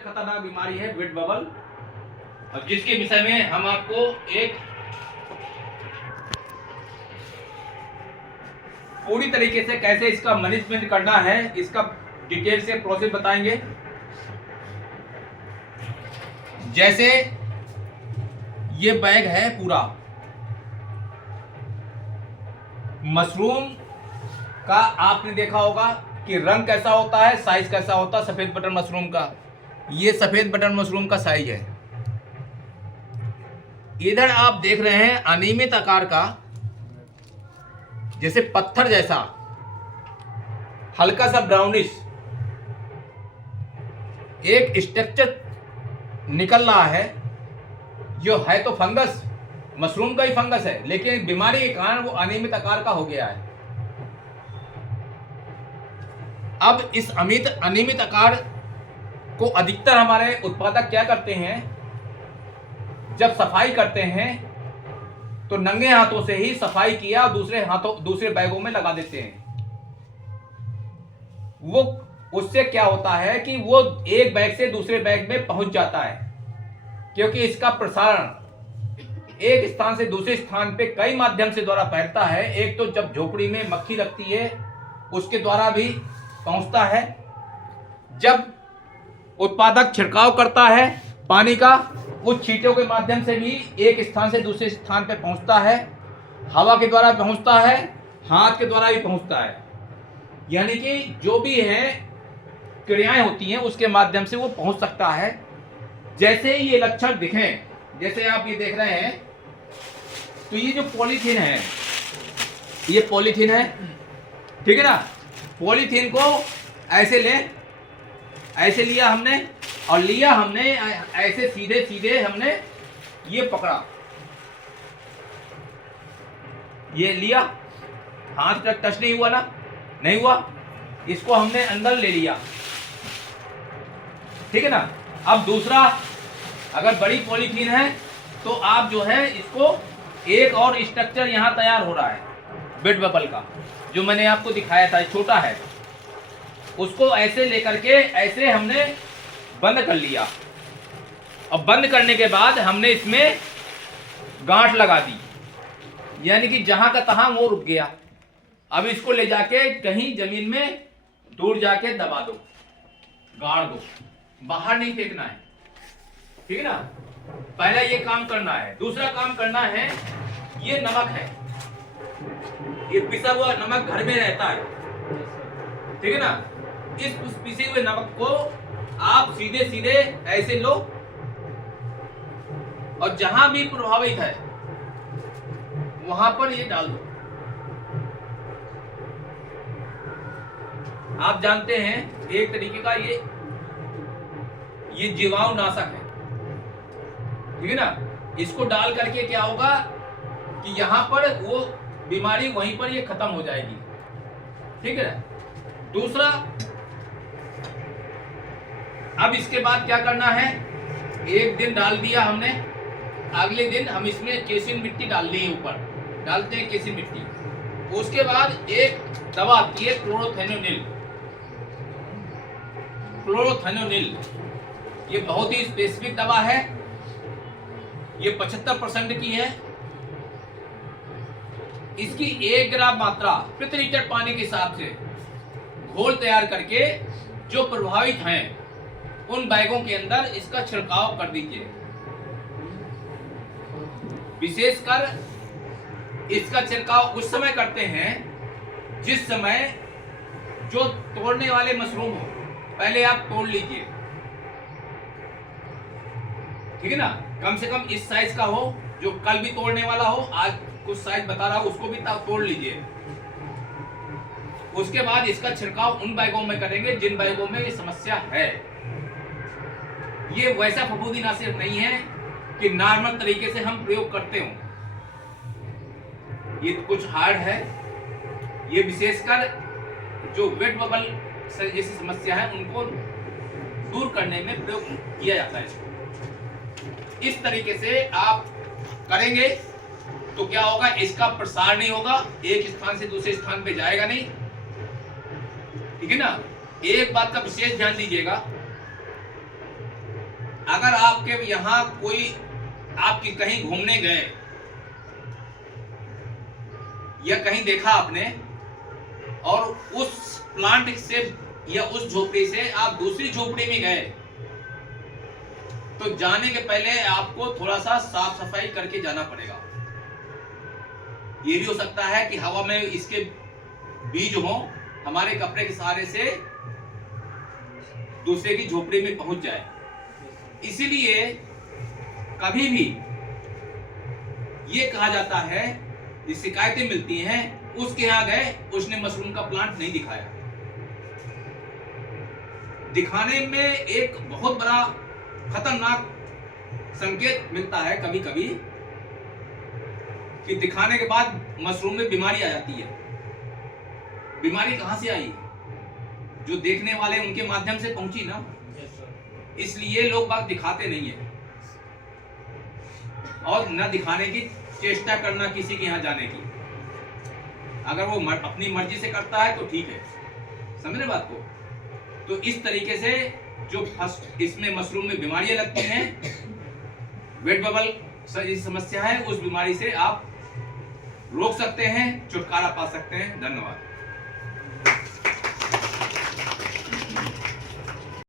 खतरनाक बीमारी है वेट बबल, और जिसके विषय में हम आपको एक पूरी तरीके से कैसे इसका मैनेजमेंट करना है, इसका डिटेल से प्रोसेस बताएंगे। जैसे ये बैग है पूरा मशरूम का, आपने देखा होगा कि रंग कैसा होता है, साइज कैसा होता है सफेद बटन मशरूम का। ये सफेद बटन मशरूम का साइज है। इधर आप देख रहे हैं अनियमित आकार का, जैसे पत्थर जैसा हल्का सा ब्राउनिश एक स्ट्रक्चर निकल रहा है, जो है तो फंगस, मशरूम का ही फंगस है, लेकिन बीमारी के कारण वो अनियमित आकार का हो गया है। अब इस अनियमित आकार को अधिकतर हमारे उत्पादक क्या करते हैं, जब सफाई करते हैं तो नंगे हाथों से ही सफाई किया दूसरे बैगों में लगा देते हैं। वो उससे क्या होता है कि वो एक बैग से दूसरे बैग में पहुंच जाता है, क्योंकि इसका प्रसारण एक स्थान से दूसरे स्थान पे कई माध्यम से द्वारा फैलता है। एक तो जब झोपड़ी में मक्खी लगती है उसके द्वारा भी पहुंचता है, जब उत्पादक छिड़काव करता है पानी का उस छींटों के माध्यम से भी एक स्थान से दूसरे स्थान पे पहुंचता है, हवा के द्वारा पहुंचता है, हाथ के द्वारा भी पहुंचता है। यानी कि जो भी है क्रियाएं होती हैं उसके माध्यम से वो पहुंच सकता है। जैसे ही ये लक्षण दिखें, जैसे आप ये देख रहे हैं, तो ये जो पॉलीथीन है, ये पॉलीथीन है, ठीक है ना। पॉलीथीन को ऐसे लें, ऐसे लिया हमने, और लिया हमने ऐसे सीधे सीधे हमने ये पकड़ा, ये लिया, हाथ तक टच नहीं हुआ ना, नहीं हुआ, इसको हमने अंदर ले लिया, ठीक है ना। अब दूसरा, अगर बड़ी पॉलीथीन है तो आप जो है इसको एक और स्ट्रक्चर यहां तैयार हो रहा है वेट बबल का, जो मैंने आपको दिखाया था, छोटा है, उसको ऐसे लेकर के ऐसे हमने बंद कर लिया, और बंद करने के बाद हमने इसमें गांठ लगा दी, यानी कि जहां का तहां वो रुक गया। अब इसको ले जाके कहीं जमीन में दूर जाके दबा दो, गाड़ दो, बाहर नहीं फेंकना है, ठीक है ना। पहला ये काम करना है। दूसरा काम करना है, ये नमक है, ये पिसा हुआ नमक घर में रहता है, ठीक है ना। इस पिसे हुए नमक को आप सीधे सीधे ऐसे लो, और जहां भी प्रभावित है वहां पर ये डाल दो। आप जानते हैं एक तरीके का ये जीवाणु नाशक है, ठीक है ना। इसको डाल करके क्या होगा कि यहां पर वो बीमारी वहीं पर ये खत्म हो जाएगी, ठीक है ना। दूसरा, अब इसके बाद क्या करना है, एक दिन डाल दिया हमने, अगले दिन हम इसमें केसिन मिट्टी डाल ली, ऊपर डालते हैं केसिन मिट्टी। उसके बाद एक दवा आती है क्लोरोथेनोनिल, ये बहुत ही स्पेसिफिक दवा है, ये 75% की है। इसकी 1 ग्राम मात्रा प्रति लीटर पानी के हिसाब से घोल तैयार करके जो प्रभावित हैं उन बैगों के अंदर इसका छिड़काव कर दीजिए। विशेषकर इसका छिड़काव उस समय करते हैं जिस समय जो तोड़ने वाले मशरूम हो, पहले आप तोड़ लीजिए, ठीक है ना। कम से कम इस साइज का हो, जो कल भी तोड़ने वाला हो, आज कुछ साइज बता रहा हूं उसको भी तोड़ लीजिए। उसके बाद इसका छिड़काव उन बैगों में करेंगे जिन बैगों में ये समस्या है। ये वैसा फफूंदीनाशक नहीं है कि नॉर्मल तरीके से हम प्रयोग करते हो, ये कुछ हार्ड है। ये विशेषकर जो वेट बबल जैसी समस्या है उनको दूर करने में प्रयोग किया जाता है। इस तरीके से आप करेंगे तो क्या होगा, इसका प्रसार नहीं होगा, एक स्थान से दूसरे स्थान पे जाएगा नहीं, ठीक है ना। एक बात का विशेष ध्यान दीजिएगा अगर आपके यहाँ कोई आपकी कहीं घूमने गए या कहीं देखा आपने और उस प्लांट से या उस झोपड़ी से आप दूसरी झोपड़ी में गए, तो जाने के पहले आपको थोड़ा सा साफ सफाई करके जाना पड़ेगा। ये भी हो सकता है कि हवा में इसके बीज हो, हमारे कपड़े के सहारे से दूसरे की झोपड़ी में पहुंच जाए। इसीलिए कभी भी ये कहा जाता है, ये शिकायतें मिलती हैं, उसके यहां गए, उसने मशरूम का प्लांट नहीं दिखाया। दिखाने में एक बहुत बड़ा खतरनाक संकेत मिलता है कभी कभी कि दिखाने के बाद मशरूम में बीमारी आ जाती है। बीमारी कहां से आई? जो देखने वाले उनके माध्यम से पहुंची ना। इसलिए लोग बात दिखाते नहीं है और न दिखाने की चेष्टा करना किसी के यहां जाने की। अगर वो अपनी मर्जी से करता है तो ठीक है, समझ रहे बात को। तो इस तरीके से जो इसमें मशरूम में बीमारियां लगती हैं, वेट बबल समस्या है, उस बीमारी से आप रोक सकते हैं, छुटकारा पा सकते हैं। धन्यवाद।